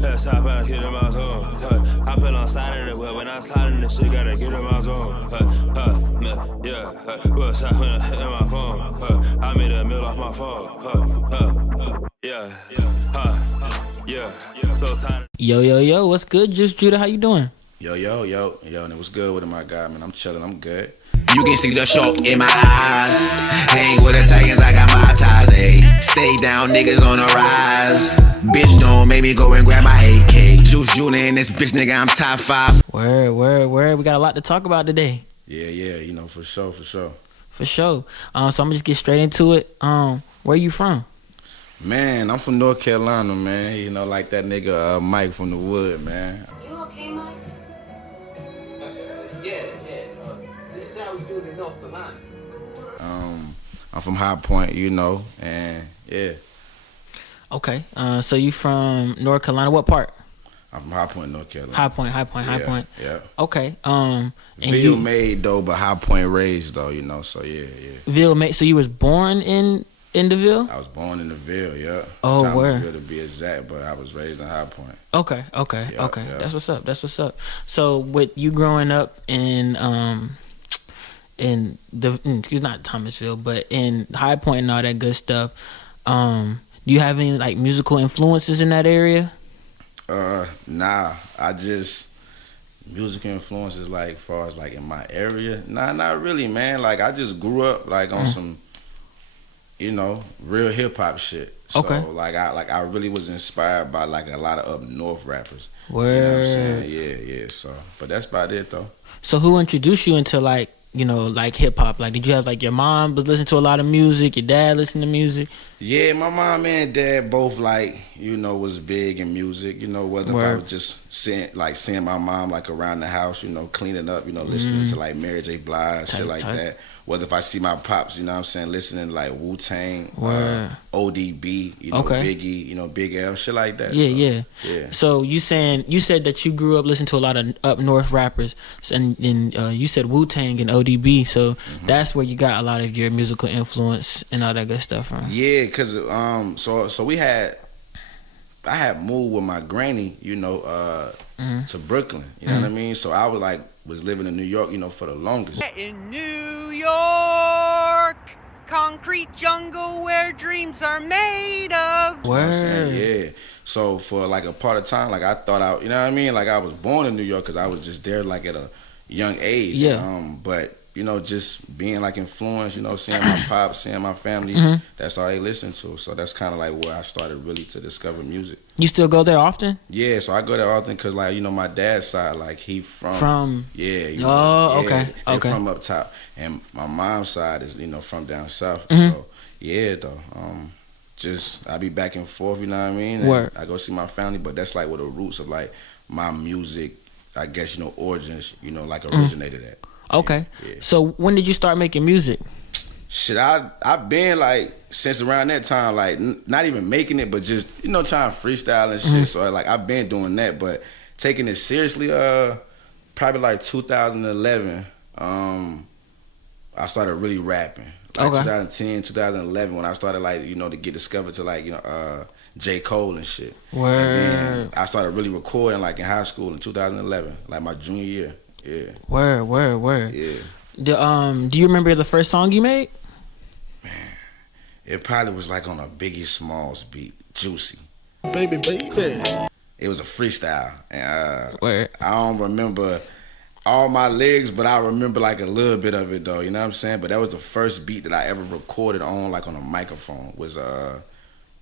That's how I hit in my zone. I put on side of the web when I slide in the shit, gotta get in my zone. Yeah, what's happening in my phone? I made a meal off my phone. Yeah, so tired. Yo, what's good, Juice Judah? How you doing? Yo, and it was good with my guy, man. I'm chilling, I'm good. You can see the shock in my eyes. Hang with Italians, I got my ties, ayy. Stay down, niggas on the rise. Bitch, don't make me go and grab my AK. Juice Junior in this bitch, nigga, I'm top 5. Where? We got a lot to talk about today. Yeah, you know, for sure. So I'm gonna just get straight into it. Where you from? Man, I'm from North Carolina, man. You know, like that nigga Mike from the Wood, man. You okay, Mike? Yeah. This is how we do it in North Carolina. I'm from High Point, you know, and yeah. Okay. So you from North Carolina? What part? I'm from High Point, North Carolina. High Point. Yeah. Okay. Ville made though, but High Point raised though, you know. So yeah. Ville made. So you was born in the Ville? I was born in the Ville, yeah. Oh, where? Thomasville to be exact, but I was raised in High Point. Okay. Yeah. That's what's up. So with you growing up in not Thomasville, but in High Point and all that good stuff, do you have any like musical influences in that area? Nah. Music influences like far as like in my area. Nah, not really, man. Like I just grew up like on some, you know, real hip hop shit. So Okay. like I really was inspired by like a lot of up north rappers. Word. You know what I'm saying? Yeah. So but that's about it though. So who introduced you into like, you know, like hip hop? Like did you have like your mom was listening to a lot of music, your dad listened to music? Yeah, my mom and dad both like, you know, was big in music. You know, whether if I was just seeing my mom like around the house, you know, cleaning up, you know, listening to like Mary J. Blige, shit like that. Whether if I see my pops, you know what I'm saying, listening to like Wu-Tang, ODB, you know, Biggie, you know, Big L, shit like that. Yeah. So you said that you grew up listening to a lot of up north rappers, and you said Wu-Tang and ODB, so that's where you got a lot of your musical influence and all that good stuff from. Yeah, cause so I had moved with my granny, you know, to Brooklyn. You know what I mean? So I was living in New York, you know, for the longest. In New York, concrete jungle where dreams are made of. You know what I'm saying? Yeah. So for like a part of time, like I thought you know what I mean? Like I was born in New York because I was just there like at a young age. Yeah. But you know, just being like influenced, you know, seeing my pops, seeing my family, that's all they listen to. So that's kind of like where I started really to discover music. You still go there often? Yeah, so I go there often because, like, you know, my dad's side, like, he from yeah. You okay. from up top. And my mom's side is, you know, from down south. So, yeah, though. Just, I be back and forth, you know what I mean? Word. I go see my family, but that's, like, where the roots of, like, my music, I guess, you know, origins, you know, like, originated at. Okay. Yeah. So when did you start making music? Shit, I've been like since around that time, like not even making it, but just, you know, trying to freestyle and shit. So like I've been doing that, but taking it seriously, probably like 2011. I started really rapping. Like 2010, 2011, when I started like, you know, to get discovered to like, you know, J. Cole and shit. Word. And then I started really recording like in high school in 2011, like my junior year. Yeah. Word. Yeah. Do you remember the first song you made? Man, it probably was like on a Biggie Smalls beat, Juicy. Baby. It was a freestyle. And Word. I don't remember all my lyrics, but I remember like a little bit of it though, you know what I'm saying? But that was the first beat that I ever recorded on like on a microphone, was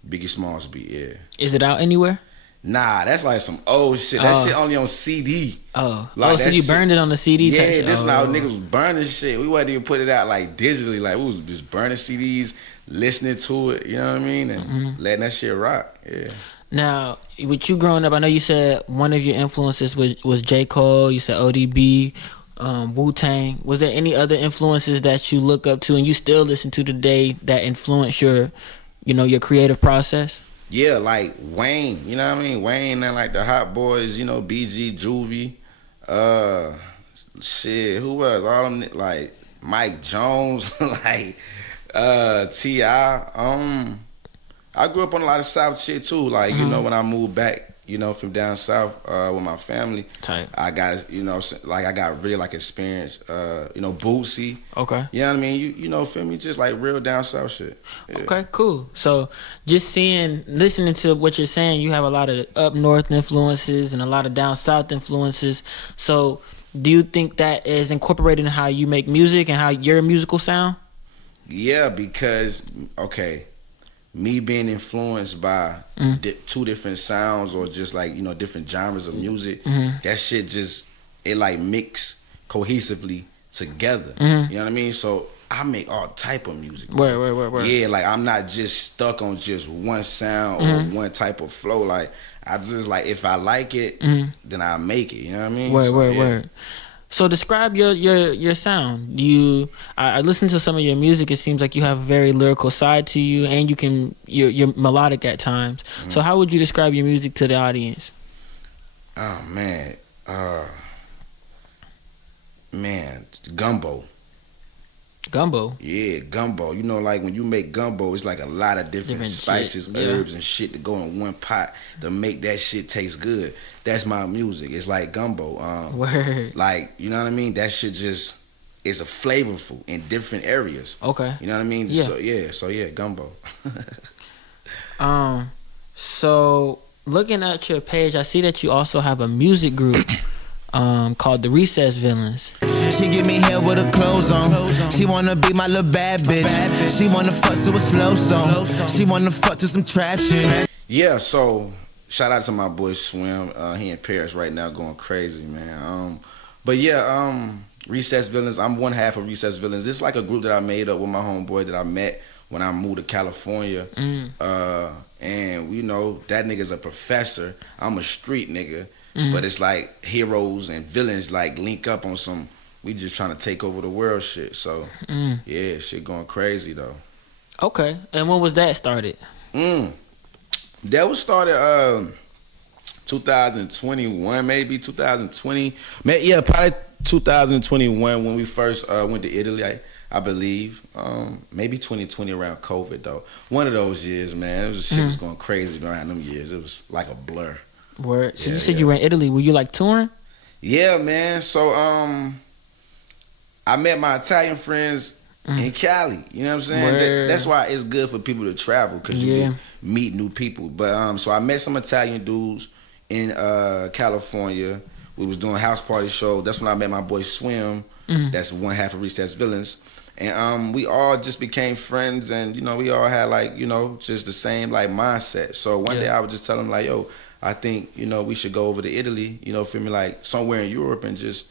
Biggie Smalls beat, yeah. Is it out anywhere? Nah, that's like some old shit. That shit only on CD. Like so you burned it on the CD yeah, type shit? Yeah, this when niggas was burning shit. We wasn't even put it out like digitally. Like we was just burning CDs, listening to it, you know what I mean? And letting that shit rock, yeah. Now, with you growing up, I know you said one of your influences was J. Cole, you said ODB, Wu-Tang. Was there any other influences that you look up to and you still listen to today that influence your, you know, your creative process? Yeah, like Wayne, you know what I mean? Wayne and like the Hot Boys, you know, BG, Juvie, shit, who was all them, like Mike Jones, like T.I., I grew up on a lot of South shit too. Like, you know, when I moved back, you know, from down south with my family, Tight. I got, you know, like I got really like experience, you know, Bootsy. Okay. You know what I mean? You know, feel me? Just like real down south shit. Yeah. Okay, cool. So just listening to what you're saying, you have a lot of up north influences and a lot of down south influences. So do you think that is incorporated in how you make music and how your musical sound? Yeah, because, okay, me being influenced by two different sounds or just like, you know, different genres of music, that shit just, it like mix cohesively together. You know what I mean? So I make all type of music. Word. Yeah, like I'm not just stuck on just one sound or one type of flow. Like I just like, if I like it, then I make it. You know what I mean? Word. So describe your sound. I listen to some of your music. It seems like you have a very lyrical side to you, and you're melodic at times. So how would you describe your music to the audience? Oh man, gumbo. Gumbo. Yeah, gumbo. You know, like when you make gumbo, it's like a lot of different spices, shit. herbs, and shit to go in one pot to make that shit taste good. That's my music. It's like gumbo. Word. Like, you know what I mean? That shit just is a flavorful in different areas. Okay. You know what I mean? Yeah. So yeah, gumbo. So looking at your page, I see that you also have a music group called the Recess Villains. She give me hell with her clothes on. She wanna be my little bad bitch. She wanna fuck to a slow song. She wanna fuck to some trap shit. Yeah, so shout out to my boy Swim. He in Paris right now going crazy, man. But yeah, Recess Villains, I'm one half of Recess Villains. It's like a group that I made up with my homeboy that I met when I moved to California. And you know, that nigga's a professor. I'm a street nigga. But it's like heroes and villains like link up on some, we just trying to take over the world shit. So yeah, shit going crazy though. Okay. And when was that started? That was started 2021, maybe 2020. Yeah, probably 2021 when we first went to Italy, I believe. Maybe 2020 around COVID though. One of those years, man. Shit was going crazy around them years. It was like a blur. Word. So you said you were in Italy. Were you like touring? Yeah, man. So I met my Italian friends in Cali. You know what I'm saying? That's why it's good for people to travel, because you can meet new people. But so I met some Italian dudes in California. We was doing house party show. That's when I met my boy Swim. That's one half of Recess Villains. And we all just became friends, and you know, we all had like, you know, just the same like mindset. So one day I would just tell him like, yo, I think, you know, we should go over to Italy, you know, feel me, like somewhere in Europe and just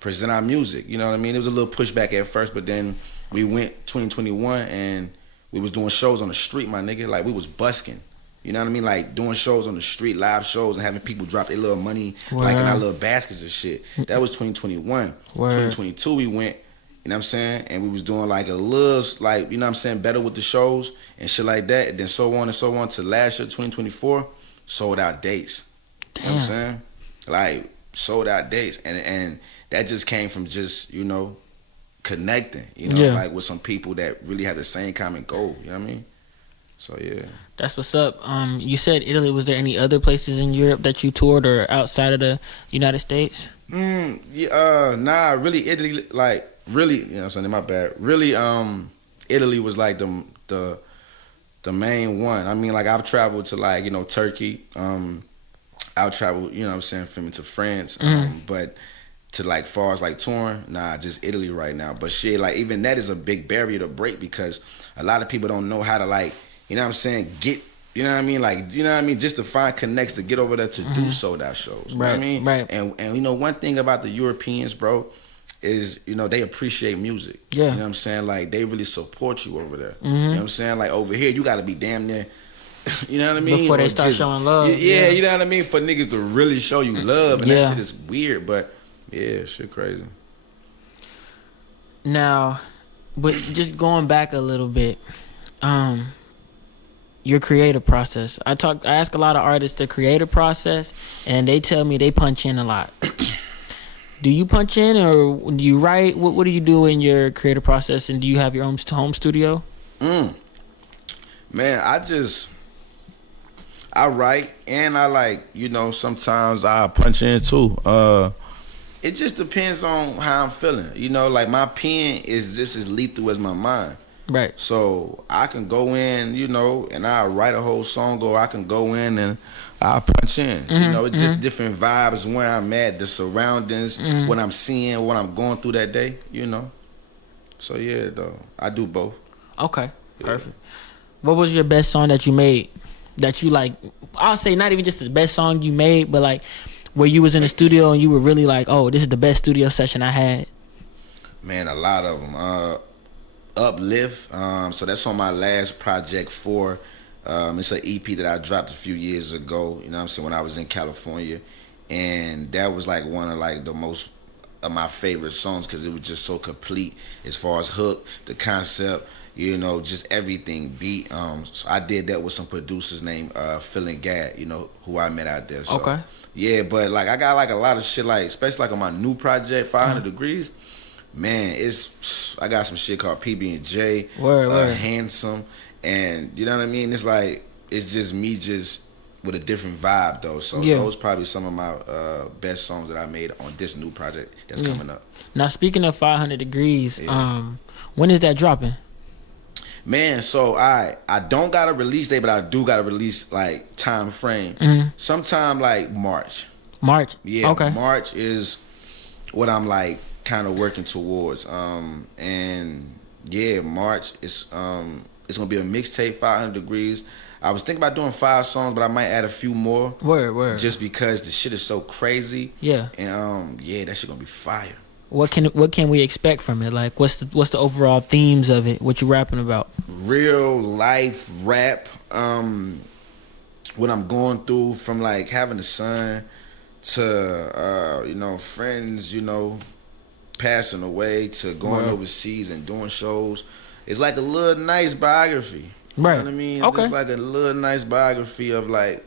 present our music. You know what I mean? It was a little pushback at first, but then we went 2021 and we was doing shows on the street, my nigga. Like we was busking. You know what I mean? Like doing shows on the street, live shows, and having people drop their little money like in our little baskets and shit. That was 2021. 2022 we went, you know what I'm saying? And we was doing like a little, like, you know what I'm saying, better with the shows and shit like that. And then so on and so on to last year, 2024. Sold out dates. You know what I'm saying? Like, sold out dates. And that just came from just, you know, connecting, you know, like with some people that really had the same common goal. You know what I mean? So, yeah. That's what's up. You said Italy. Was there any other places in Europe that you toured or outside of the United States? Nah, really, Italy, like, really, you know what I'm saying? My bad. Really, Italy was like the main one. I mean, like, I've traveled to, like, you know, Turkey. I've traveled, you know what I'm saying, from to France. But to, like, far as, like, touring, nah, just Italy right now. But shit, like, even that is a big barrier to break, because a lot of people don't know how to, like, you know what I'm saying, get, you know what I mean? Like, you know what I mean? Just to find connects to get over there to do sold out shows. You know what I mean? Right. And, you know, one thing about the Europeans, bro, is, you know, they appreciate music. Yeah. You know what I'm saying? Like, they really support you over there. You know what I'm saying? Like, over here, you got to be damn near, you know what I mean? Before they start showing love. Yeah, you know what I mean? For niggas to really show you love. And that shit is weird, but, yeah, shit crazy. Now, but just going back a little bit, your creative process. I ask a lot of artists the creative process, and they tell me they punch in a lot. Do you punch in, or do you write? What do you do in your creative process, and do you have your own home studio? Man, I write and I like, sometimes I punch in too. It just depends on how I'm feeling. Like my pen is just as lethal as my mind. Right. So I can go in, and I'll write a whole song, or I can go in and I'll punch in. It's just different vibes, where I'm at, the surroundings, what I'm seeing, what I'm going through that day, So yeah, though, I do both. Okay, perfect. What was your best song that you made? That you like? I'll say not even just the best song you made, but like where you was in the studio and you were really like, oh, this is the best studio session I had. Man, a lot of them. Uplift. So that's on my last project for. It's an EP that I dropped a few years ago. You know what I'm saying, when I was in California, and that was like one of like the most of my favorite songs because it was just so complete as far as hook, the concept, just everything beat. So I did that with some producers named Phil Gad, who I met out there. So, okay. Yeah, but like I got like a lot of shit, like especially like on my new project, 500 Degrees. Man, I got some shit called PB&J, Word. Handsome, and you know what I mean. It's like it's just me, just with a different vibe though. So those probably some of my best songs that I made on this new project that's coming up. Now speaking of 500 Degrees, when is that dropping? Man, so I don't got a release date, but I do got a release like time frame. Sometime like March. March. Yeah. Okay. March is what I'm like kind of working towards. And yeah, March is it's gonna be a mixtape, 500 Degrees. I was thinking about doing 5 songs, but I might add a few more. Word. Just because the shit is so crazy. Yeah. And that shit gonna be fire. What can we expect from it? Like, what's the overall themes of it? What you rapping about? Real life rap. What I'm going through, from like having a son to friends, passing away, to going overseas and doing shows. It's like a little nice biography. Right. You know what I mean? Okay. It's like a little nice biography of like,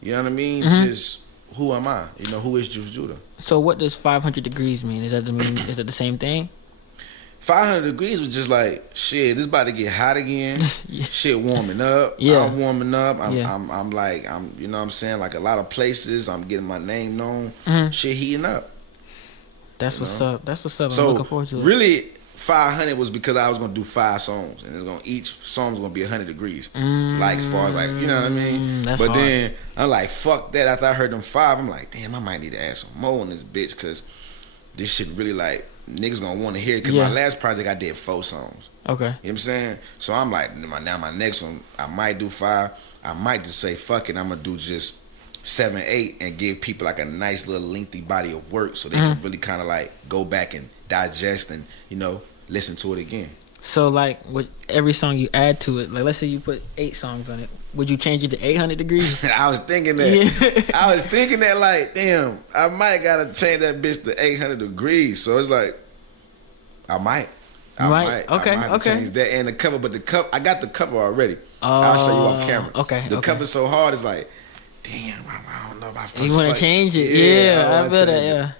you know what I mean? Just who am I? Who is Juice Judah? So what does 500 Degrees mean? Is that the same thing? 500 Degrees was just like, shit, this about to get hot again. Shit warming up. Yeah. I'm warming up. I'm you know what I'm saying? Like a lot of places, I'm getting my name known. Shit heating up. That's what's up. That's what's up. I'm So looking forward to it. really, 500 was because I was gonna do 5 songs, and each song's gonna be 100 degrees. Like as far as like, you know what I mean. That's but hard. then I'm like, fuck that. After I heard them 5, I'm like, damn, I might need to add some more on this bitch, because this shit really like niggas gonna want to hear it. Because my last project I did 4 songs. Okay. You know what I'm saying? So I'm like, now my next one I might do 5. I might just say fuck it. I'm gonna do just 7, 8, and give people like a nice little lengthy body of work, so they can really kind of like go back and digest and listen to it again. So like with every song you add to it, like let's say you put 8 songs on it, would you change it to 800 Degrees? I was thinking that. Yeah. I was thinking that like, damn, I might gotta change that bitch to 800 Degrees. So it's like, I might. Okay. Change that and the cover, but the cover, I got the cover already. I'll show you off camera. Okay. The cover's so hard, it's like, damn, I don't know if I You want to change it? Yeah, I bet. Yeah.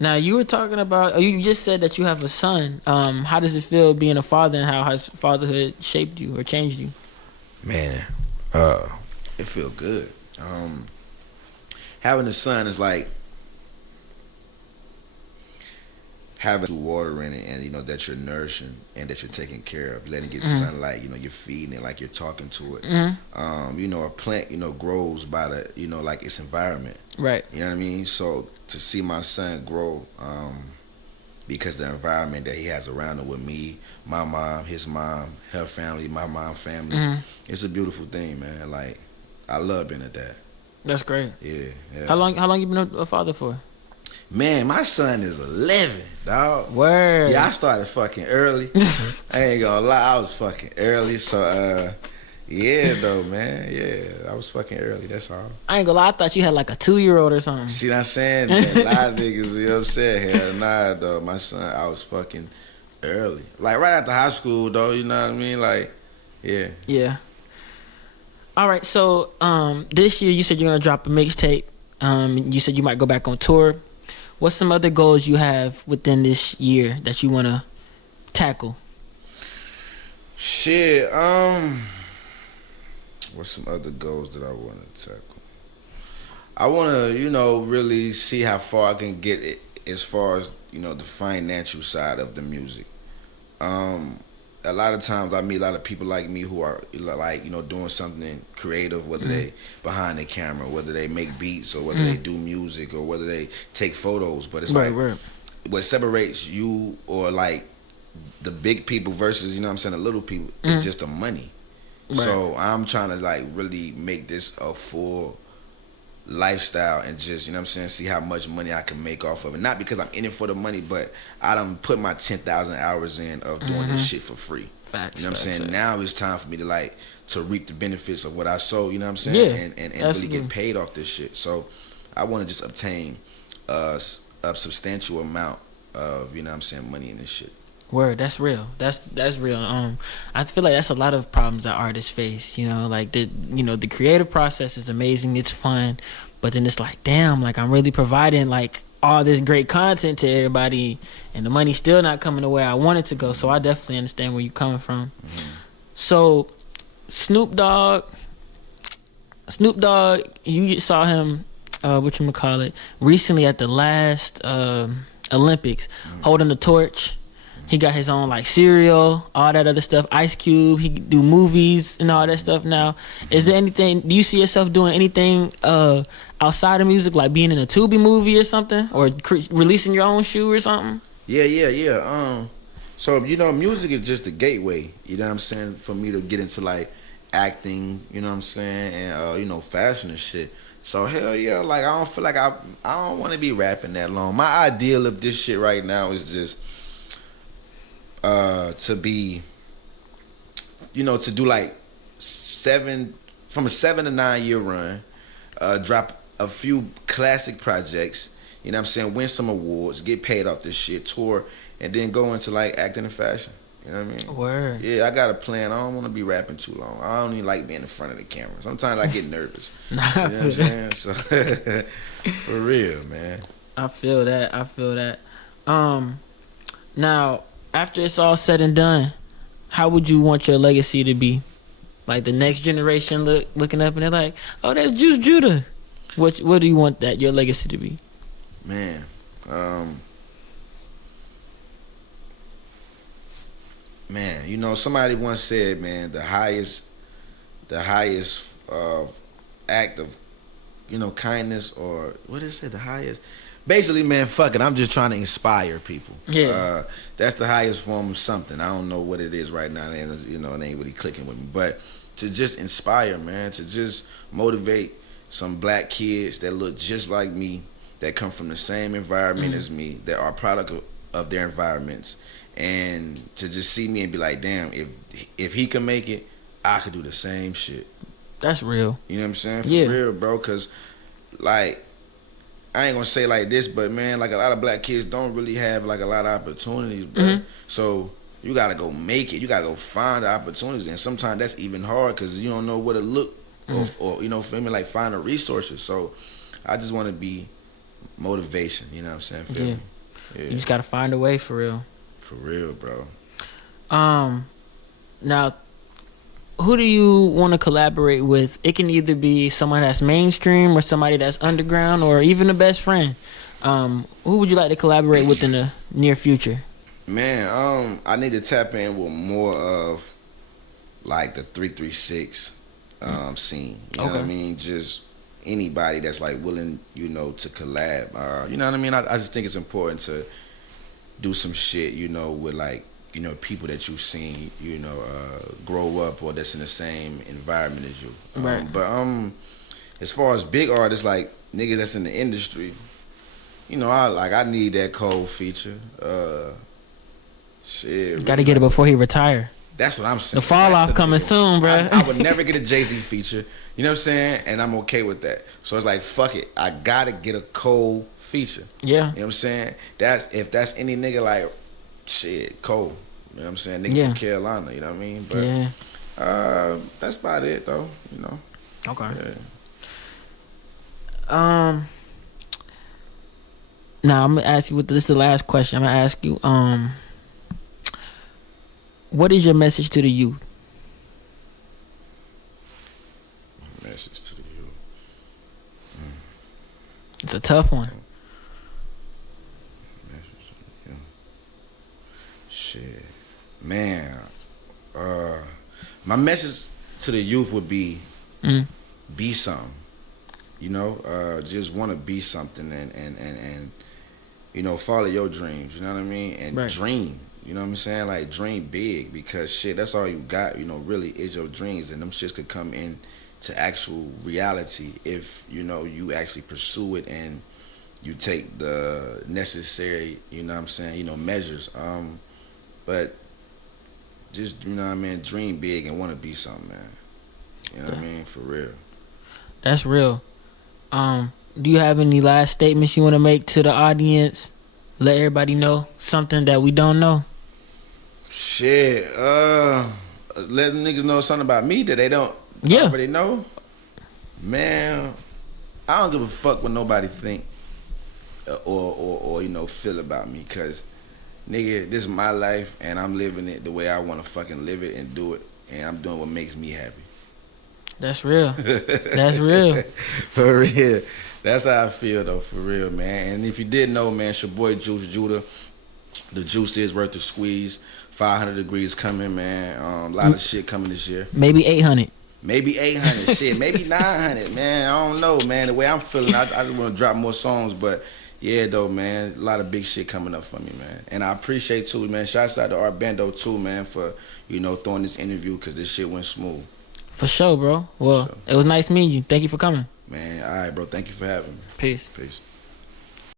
Now you were talking about. You just said that you have a son. How does it feel being a father, and how has fatherhood shaped you or changed you? Man, it feel good. Having a son is like having water in it, and that you're nourishing and that you're taking care of, letting it get sunlight. You're feeding it, like you're talking to it. A plant, grows by the, like its environment. Right. You know what I mean? So to see my son grow, because the environment that he has around him with me, my mom, his mom, her family, my mom's family, it's a beautiful thing, man. Like, I love being a dad. That's great. Yeah. How long you been a father for? Man, my son is 11, dog. Word. Yeah, I started fucking early. I ain't gonna lie, I was fucking early. So, yeah, though, man. Yeah, I was fucking early, that's all. I ain't gonna lie, I thought you had like a 2-year-old or something. See what I'm saying? Man, a lot of niggas, you know what I'm saying? Hell nah, though. My son, I was fucking early. Like, right after high school, though, you know what I mean? Like, yeah. Yeah. All right, so this year you said you're gonna drop a mixtape. You said you might go back on tour. What's some other goals you have within this year that you wanna tackle? Shit, What's some other goals that I want to tackle? I want to, really see how far I can get it as far as, the financial side of the music. A lot of times I meet a lot of people like me who are like, doing something creative, whether they behind the camera, whether they make beats or whether they do music or whether they take photos. But it's Right. What separates you or like the big people versus, the little people is just the money. Right. So I'm trying to like really make this a full lifestyle and just, see how much money I can make off of it. Not because I'm in it for the money, but I done put my 10,000 hours in of doing this shit for free. Facts. Now it's time for me to reap the benefits of what I sold, Yeah, and really get paid off this shit. So I want to just obtain a substantial amount of, money in this shit. Word, that's real. That's real. I feel like that's a lot of problems that artists face. Like the creative process is amazing. It's fun, but then it's like, damn, like I'm really providing like all this great content to everybody, and the money's still not coming the way I want it to go. So I definitely understand where you're coming from. So Snoop Dogg, you saw him, recently at the last Olympics, holding the torch. He got his own like cereal, all that other stuff. Ice Cube, he do movies and all that stuff now. Is there anything, do you see yourself doing anything outside of music, like being in a Tubi movie or something? Or releasing your own shoe or something? Yeah. So, music is just a gateway, for me to get into like acting, and, fashion and shit. So hell yeah, like I don't feel like I don't want to be rapping that long. My ideal of this shit right now is just to be, to do like 7 to 9 year run, drop a few classic projects, win some awards, get paid off this shit, tour, and then go into like acting and fashion. You know what I mean? Word. Yeah, I got a plan. I don't want to be rapping too long. I don't even like being in front of the camera. Sometimes I get nervous. You know what I'm saying? So, for real, man. I feel that. Now, after it's all said and done, how would you want your legacy to be? Like the next generation looking up and they're like, oh, that's Juice Judah. What do you want your legacy to be? Man, somebody once said, man, the highest act of, kindness, or what is it? The highest. Basically, man, fuck it. I'm just trying to inspire people. Yeah. That's the highest form of something. I don't know what it is right now. And, it ain't really clicking with me. But to just inspire, man, to just motivate some black kids that look just like me, that come from the same environment as me, that are product of their environments, and to just see me and be like, damn, if he can make it, I could do the same shit. That's real. You know what I'm saying? For Yeah. real, bro. Because, like, I ain't gonna say like this, but man, like a lot of black kids don't really have like a lot of opportunities, bro. So you gotta go make it. You gotta go find the opportunities, and sometimes that's even hard because you don't know where to look, or feel me, like find the resources. So I just want to be motivation. You know what I'm saying? Feel me? Yeah. You just gotta find a way, for real. For real, bro. Now, who do you want to collaborate with? It can either be someone that's mainstream or somebody that's underground or even a best friend. Who would you like to collaborate with in the near future? Man, I need to tap in with more of like the 336 scene. You know what I mean? Just anybody that's like willing, to collab. You know what I mean? I just think it's important to do some shit, with like, people that you've seen, grow up or that's in the same environment as you. Right. But as far as big artists, like niggas that's in the industry, I need that Cole feature. Shit. Got to get it before he retire. That's what I'm saying. The fall off coming soon, bro. I would never get a Jay-Z feature. You know what I'm saying? And I'm okay with that. So it's like, fuck it. I gotta get a Cole feature. Yeah. You know what I'm saying? If that's any nigga like, shit, Cole. You know what I'm saying? Nigga from Carolina, you know what I mean? But that's about it though, Okay. Yeah. Now I'm gonna ask you, this is the last question. I'm gonna ask you, what is your message to the youth? It's a tough one. Shit, man. My message to the youth would be, be something. You know, just want to be something and you know, follow your dreams. You know what I mean? And dream. You know what I'm saying? Like dream big, because shit, that's all you got. You know, really is your dreams, and them shits could come in to actual reality if you know you actually pursue it and you take the necessary. You know what I'm saying? You know, measures. But just, you know what I mean, dream big and want to be something, man. You know what I mean? For real. That's real. Do you have any last statements you want to make to the audience? Let everybody know something that we don't know. Shit, letting niggas know something about me that they don't already know. Man, I don't give a fuck what nobody think or you know, feel about me, cause nigga, this is my life, and I'm living it the way I want to fucking live it and do it, and I'm doing what makes me happy. That's real. That's real. For real. That's how I feel, though, for real, man. And if you didn't know, man, it's your boy Juice Judah. The juice is worth the squeeze. 500 degrees coming, man. A lot of shit coming this year. Maybe 800. Maybe 800, shit. Maybe 900, man. I don't know, man. The way I'm feeling, I just want to drop more songs, but... yeah, though, man, a lot of big shit coming up for me, man. And I appreciate, too, man, shouts out to Bando, too, man, for, you know, throwing this interview, because this shit went smooth. For sure, bro. Well, It was nice meeting you. Thank you for coming. Man, all right, bro. Thank you for having me. Peace. Peace.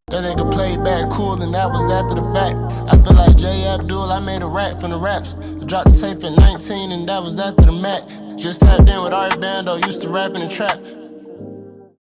That nigga played back cool, and that was after the fact. I feel like J. Abdul, I made a rap from the raps. I dropped the tape at 19, and that was after the Mac. Just tapped in with Bando, used to rap in the trap.